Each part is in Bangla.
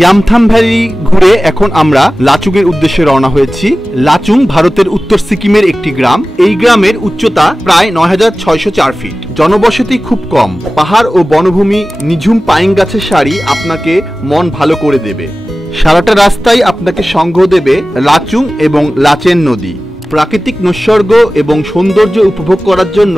ইয়ামথাম ভ্যালি ঘুরে এখন আমরা লাচুংয়ের উদ্দেশ্যে রওনা হয়েছি। লাচুং ভারতের উত্তর সিকিমের একটি গ্রাম। এই গ্রামের উচ্চতা প্রায় ৯৬০৪ ফিট। জনবসতি খুব কম। পাহাড় ও বনভূমি, নিঝুম পাইন গাছের সারি আপনাকে মন ভালো করে দেবে। সারাটা রাস্তায় আপনাকে সঙ্গ দেবে লাচুং এবং লাচেন নদী। প্রাকৃতিক নৈসর্গ এবং সৌন্দর্য উপভোগ করার জন্য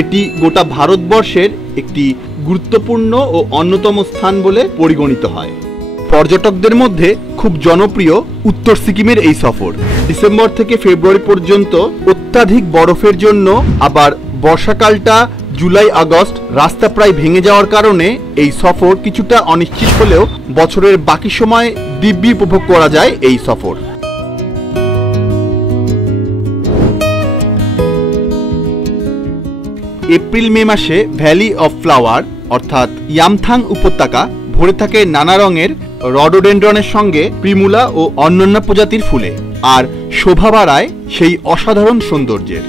এটি গোটা ভারতবর্ষের একটি গুরুত্বপূর্ণ ও অন্যতম স্থান বলে পরিগণিত হয়। পর্যটকদের মধ্যে খুব জনপ্রিয় উত্তর সিকিমের এই সফর। ডিসেম্বর থেকে ফেব্রুয়ারি পর্যন্ত অত্যাধিক বরফের জন্য, আবার বর্ষাকালটা জুলাই আগস্ট, রাস্তা প্রায় ভেঙে যাওয়ার কারণে এই সফর কিছুটা অনিশ্চিত হলেও বছরের বাকি সময় দিব্যি উপভোগ করা যায় এই সফর। এপ্রিল মে মাসে ভ্যালি অফ ফ্লাওয়ার অর্থাৎ ইয়ামথাং উপত্যকা ভরে থাকে নানা রঙের রডোডেন্ড্রনের সঙ্গে প্রিমুলা ও অন্যান্য প্রজাতির ফুলে, আর শোভা বাড়ায় সেই অসাধারণ সৌন্দর্যের।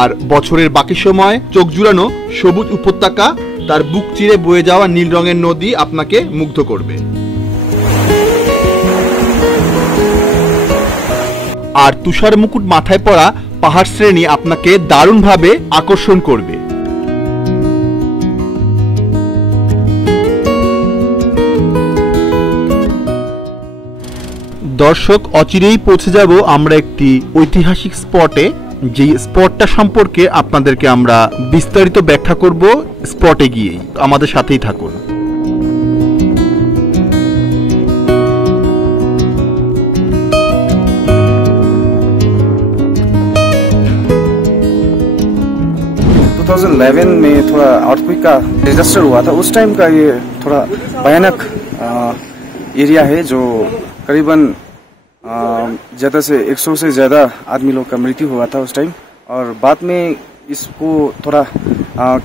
আর বছরের বাকি সময় চোখ জুড়ানো সবুজ উপত্যকা, তার বুক চিরে বয়ে যাওয়া নীল রঙের নদী আপনাকে মুগ্ধ করবে। আর তুষার মুকুট মাথায় পড়া পাহাড় শ্রেণী আপনাকে দারুণভাবে আকর্ষণ করবে। দর্শক, অচিরেই পৌঁছে যাব আমরা একটি ঐতিহাসিক স্পটে। যে স্পটটা সম্পর্কে আপনাদেরকে আমরা বিস্তারিত ব্যাখ্যা করব স্পটে গিয়েই। আমাদের সাথেই থাকুন। में थोड़ा अर्थक्वेक का डिजास्टर हुआ था। उस टाइम का ये थोड़ा भयानक एरिया है, जो करीबन ज़्यादा से 100 से ज़्यादा आदमी लोग का मृत्यु हुआ था उस टाइम। और बाद में इसको थोड़ा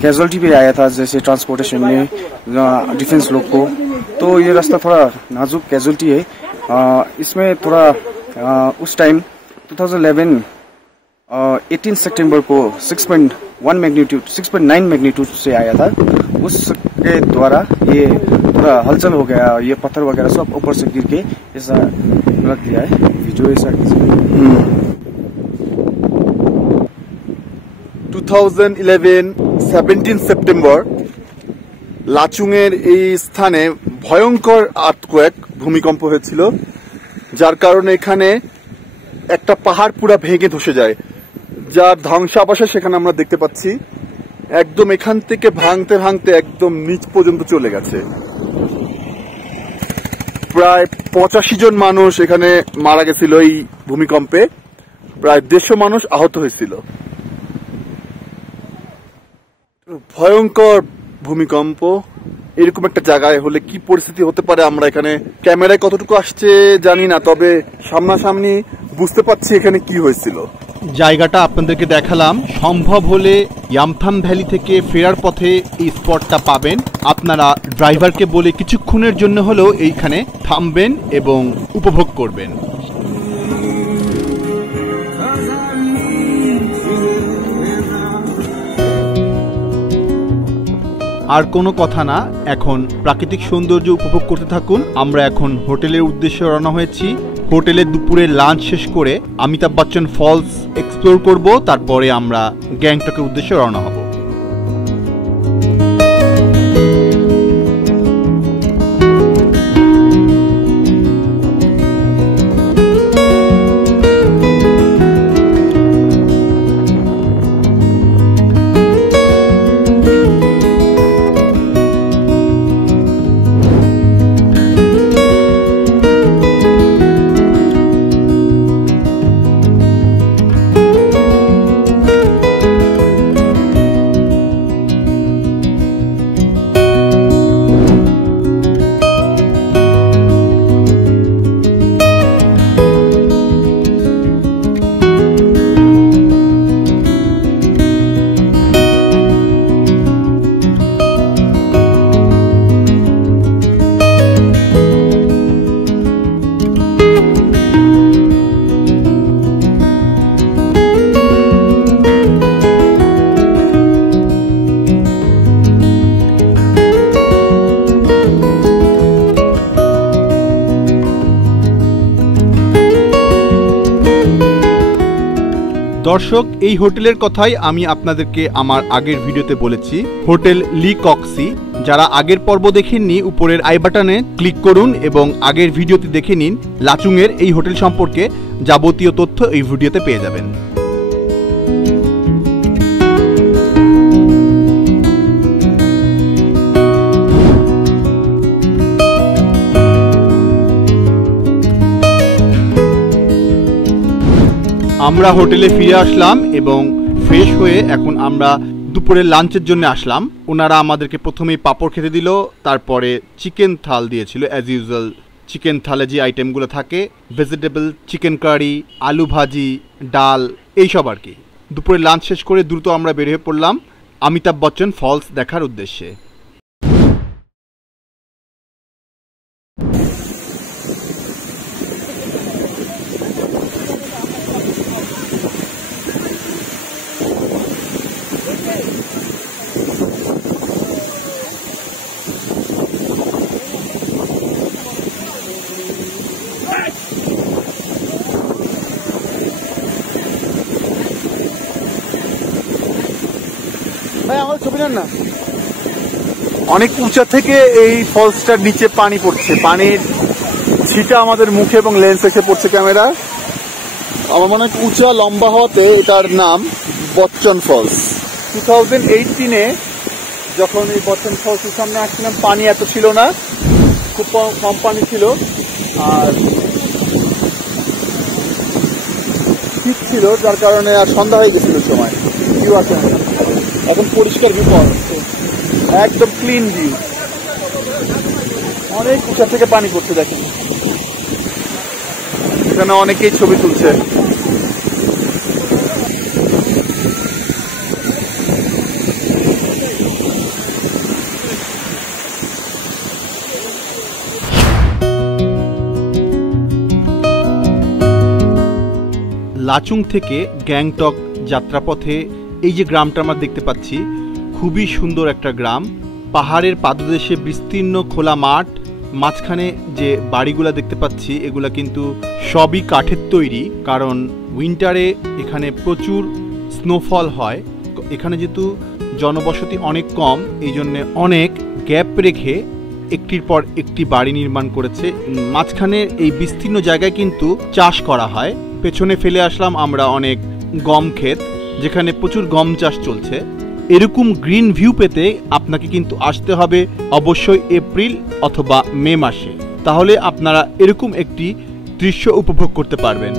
कैजुअलिटी भी आया था, जैसे ट्रांसपोर्टेशन में डिफेंस लोग को। तो ये रास्ता थोड़ा नाजुक कैजुअलिटी है। इसमें थोड़ा उस टाइम 2011 18 सितंबर को 6.9 मैग्नीट्यूड से आया था। उसके द्वारा ये थोड़ा हलचल हो गया, ये पत्थर वगैरह सब ऊपर से गिर के ऐसा लग गया है। वीडियो ऐसा 2011 17 সেপ্টেম্বর লাচুংয়ের এই স্থানে ভয়ঙ্কর আর্থকোয়েক, ভূমিকম্প হয়েছিল, যার কারণে এখানে একটা পাহাড় পুরা ভেঙে ধসে যায়, যার ধ্বংসাবশেষ সেখানে আমরা দেখতে পাচ্ছি। একদম এখান থেকে ভাঙতে ভাঙতে একদম নিচ পর্যন্ত চলে গেছে। প্রায় 85 জন মানুষ এখানে মারা গেছিল এই ভূমিকম্পে। প্রায় 150 মানুষ আহত হয়েছিল। ভয়ঙ্কর ভূমিকম্প এরকম একটা জায়গায় হলে কি পরিস্থিতি হতে পারে আমরা এখানে ক্যামেরায় কতটুকু আসছে জানি না, তবে সামনাসামনি বুঝতে পারছি এখানে কি হয়েছিল। জায়গাটা আপনাদেরকে দেখালাম। সম্ভব হলে ইয়ামথাম ভ্যালি থেকে ফেরার পথে এই স্পটটা পাবেন। আপনারা ড্রাইভারকে বলে কিছুক্ষণের জন্য হলেও এইখানে থামবেন এবং উপভোগ করবেন। আর কোনো কথা না, এখন প্রাকৃতিক সৌন্দর্য উপভোগ করতে থাকুন। আমরা এখন হোটেলের উদ্দেশ্যে রওনা হয়েছি। হোটেলে দুপুরে লাঞ্চ শেষ করে অমিতাভ বচ্চন ফলস এক্সপ্লোর করব, তারপরে আমরা গ্যাংটকের উদ্দেশ্যে রওনা হব। দর্শক, এই হোটেলের কথাই আমি আপনাদেরকে আমার আগের ভিডিওতে বলেছি, হোটেল লি কক্সি। যারা আগের পর্ব দেখেননি, উপরের আই বাটনে ক্লিক করুন এবং আগের ভিডিওতে দেখে নিন। লাচুং এর এই হোটেল সম্পর্কে যাবতীয় তথ্য এই ভিডিওতে পেয়ে যাবেন। আমরা হোটেলে ফিরে আসলাম এবং ফ্রেশ হয়ে এখন আমরা দুপুরের লাঞ্চের জন্য আসলাম। ওনারা আমাদেরকে প্রথমেই পাঁপড় খেতে দিল, তারপরে চিকেন থাল দিয়েছিল অ্যাজ ইউজুয়াল। চিকেন থালে যে আইটেমগুলো থাকে, ভেজিটেবল, চিকেন কারি, আলু ভাজি, ডাল, এইসব আর কি। দুপুরে লাঞ্চ শেষ করে দ্রুত আমরা বের হয়ে পড়লাম অমিতাভ বচ্চন ফলস দেখার উদ্দেশ্যে। অনেক উঁচা থেকে এই ফলসটার নিচে পানি পড়ছে, পানির ছিটা আমাদের মুখে এবং লেন্স এসে পড়ছে ক্যামেরা। আমার মনে হয় উঁচা লম্বা হওয়াতে এটার নাম বচ্চন ফলস। 2018-এ যখন এই বচ্চন ফলসের সামনে আসছিলাম, পানি এত ছিল না, খুব কম পানি ছিল আর শীত ছিল, যার কারণে আর সন্ধ্যা হয়ে গেছিল সময়। ভিউ আছে এখন, পরিষ্কার ভিউ পাওয়া যাচ্ছে, একদম ক্লিন ভিউ। অনেক উঁচা থেকে পানি পড়ছে, দেখেন এখানে অনেকেই ছবি তুলছে। লাচুং থেকে গ্যাংটক যাত্রাপথে এই যে গ্রামটা আমরা দেখতে পাচ্ছি, খুবই সুন্দর একটা গ্রাম। পাহাড়ের পাদদেশে বিস্তীর্ণ খোলা মাঠ, মাঝখানে যে বাড়িগুলা দেখতে পাচ্ছি এগুলা কিন্তু সবই কাঠের তৈরি, কারণ উইন্টারে এখানে প্রচুর স্নোফল হয়। এখানে যেহেতু জনবসতি অনেক কম, এই জন্যে অনেক গ্যাপ রেখে একটির পর একটি বাড়ি নির্মাণ করেছে। মাঝখানে এই বিস্তীর্ণ জায়গায় কিন্তু চাষ করা হয়। পেছনে ফেলে আসলাম আমরা অনেক গম ক্ষেত, যেখানে প্রচুর গম চাষ চলছে। এরকম গ্রিন ভিউ পেতে আপনাকে কিন্তু আসতে হবে অবশ্যই এপ্রিল অথবা মে মাসে, তাহলে আপনারা এরকম একটি দৃশ্য উপভোগ করতে পারবেন।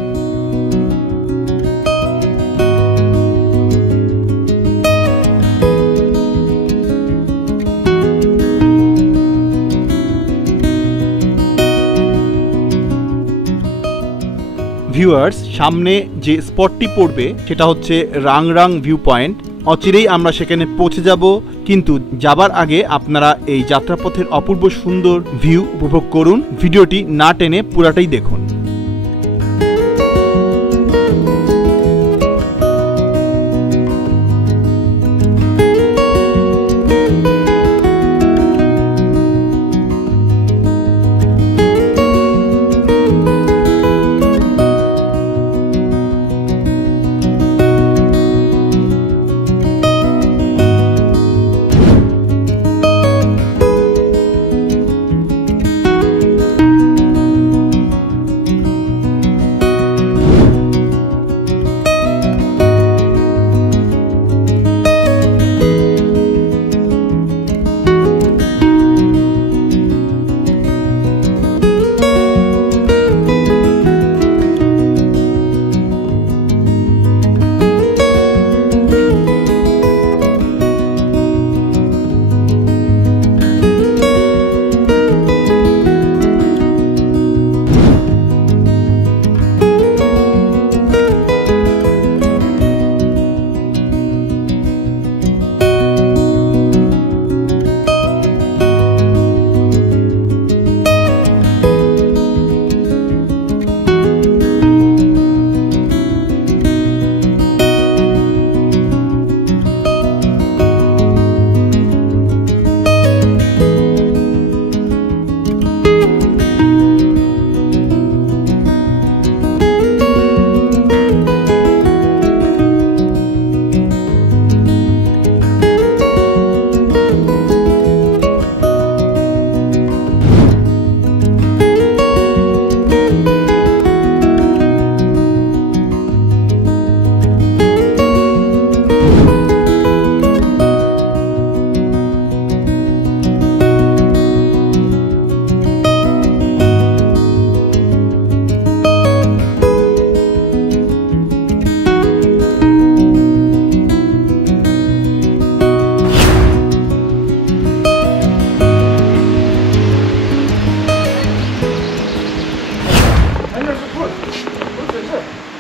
ভিউয়ার্স, সামনে যে স্পটটি পড়বে সেটা হচ্ছে রাংরাং ভিউ পয়েন্ট। অচিরেই আমরা সেখানে পৌঁছে যাব, কিন্তু যাবার আগে আপনারা এই যাত্রাপথের অপূর্ব সুন্দর ভিউ উপভোগ করুন। ভিডিওটি না টেনে পুরাটাই দেখুন।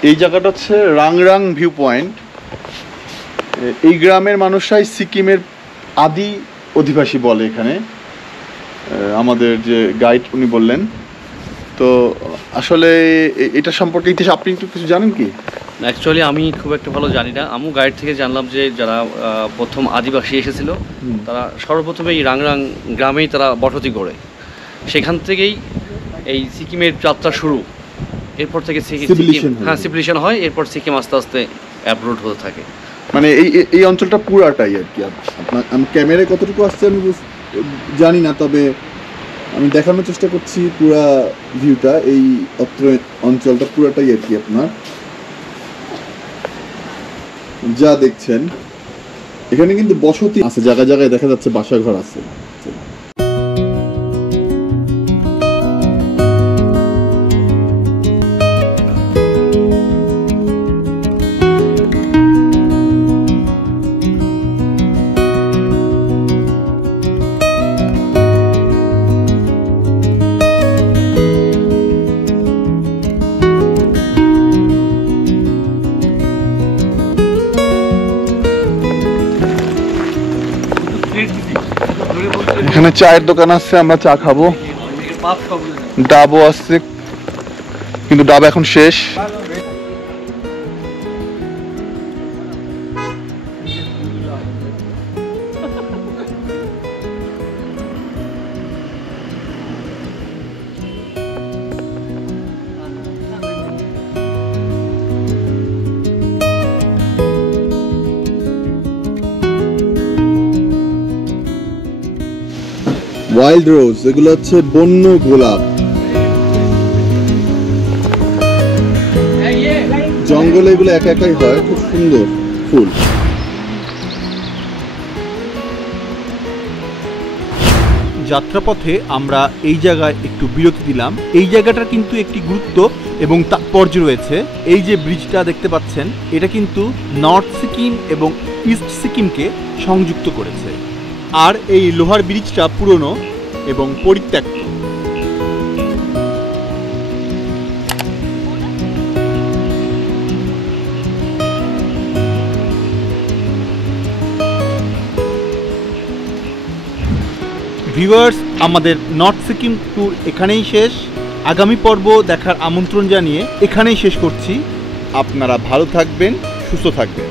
এই জায়গাটা হচ্ছে রাংরাং ভিউ পয়েন্ট। এই গ্রামের মানুষরাই সিকিমের আদি অধিবাসী বলে এখানে, আমাদের যে গাইড উনি বললেন। তো আসলে এটা সম্পর্কে ইতিহাস আপনি একটু কিছু জানেন কি? অ্যাকচুয়ালি আমি খুব একটা ভালো জানি না। আমি গাইড থেকে জানলাম যে যারা প্রথম আদিবাসী এসেছিল তারা সর্বপ্রথমে এই রাংরাং গ্রামেই তারা বসতি গড়ে, সেখান থেকেই এই সিকিমের যাত্রা শুরু। এরপর থেকে সিভিলাইজেশন হয়, এরপর সিকিম আস্তে আস্তে অ্যাপ্রুভ হতে থাকে। মানে এই অঞ্চলটা পুরাটাই আর কি। আমি ক্যামেরায় কতটুকু আসছে আমি জানি না, তবে আমি দেখানোর চেষ্টা করছি পুরা ভিউটা। এই অঞ্চলটা পুরাটাই আর কি আপনার যা দেখছেন। এখানে কিন্তু বসতি আছে, জায়গায় জায়গায় দেখা যাচ্ছে বাসাঘর আছে। এখানে চায়ের দোকান আছে, আমরা চা খাবো। ডাবও আছে, কিন্তু ডাব এখন শেষ। ওয়াইল্ড রোজ, এগুলো হচ্ছে বন্য গোলাপ। জঙ্গলে এগুলো একা একাই হয়, খুব সুন্দর ফুল। যাত্রাপথে আমরা এই জায়গায় একটু বিরতি দিলাম। এই জায়গাটার কিন্তু একটি গুরুত্ব এবং তাৎপর্য রয়েছে। এই যে ব্রিজটা দেখতে পাচ্ছেন, এটা কিন্তু নর্থ সিকিম এবং ইস্ট সিকিমকে সংযুক্ত করেছে। আর এই লোহার ব্রিজটা পুরনো এবং পরিত্যক্ত। ভিউয়ার্স, আমাদের নর্থ সিকিম ট্যুর এখানেই শেষ। আগামী পর্ব দেখার আমন্ত্রণ জানিয়ে এখানেই শেষ করছি। আপনারা ভালো থাকবেন, সুস্থ থাকবেন।